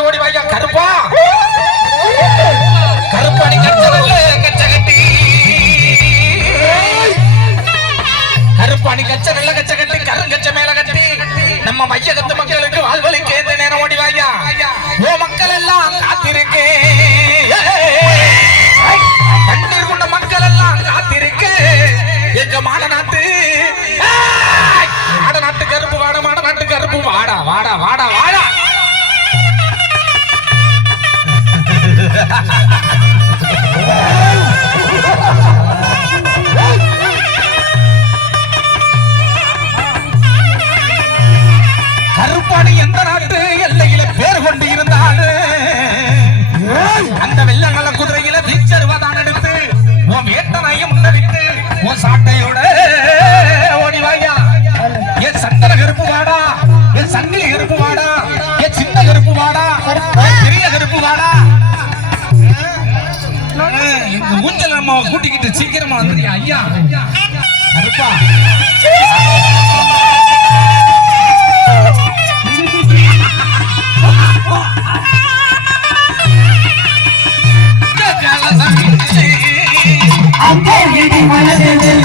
விட்டு ஓடி வாயா கருப்பா கருப்பாடி கச்சவல்ல கச்சகட்டி கருப்பாணி கச்ச நல்ல கச்ச கட்டி கருங்கச்ச மேல கட்டி நம்ம மையகத்து மக்களுக்கு வாழ்வழிக்கு எந்த நேரம் ஓடி வாயா ஓ மக்கள் எல்லாம் காத்திருக்கு கண்ணீர் கொண்ட மக்கள் எல்லாம் காத்திருக்கு எங்க மாடநாட்டு மாடநாட்டு கருப்பு வாடா மாடநாட்டு கருப்பு வாடா வாடா வாடா வாடா கருப்பாணி எந்த நாட்டு எல்லையில பேர் கொண்டு இருந்தாலும் அந்த வெள்ளங்கள குதிரையில வீச்சருவதான் எடுத்து உன் வேட்டனையும் முன்னடித்து உன் சாட்டையோட ஓடிவாயா என் சந்தன கருப்பு வாடா என் சங்கிலி கருப்பு வாடா என் சின்ன கருப்பு வாடா பெரிய கருப்பு வாடா இந்த ஊஞ்சல் நம்ம கூட்டிக்கிட்டு சீக்கிரமா வந்துறியா ஐயா கருப்பா அங்கே மனதில்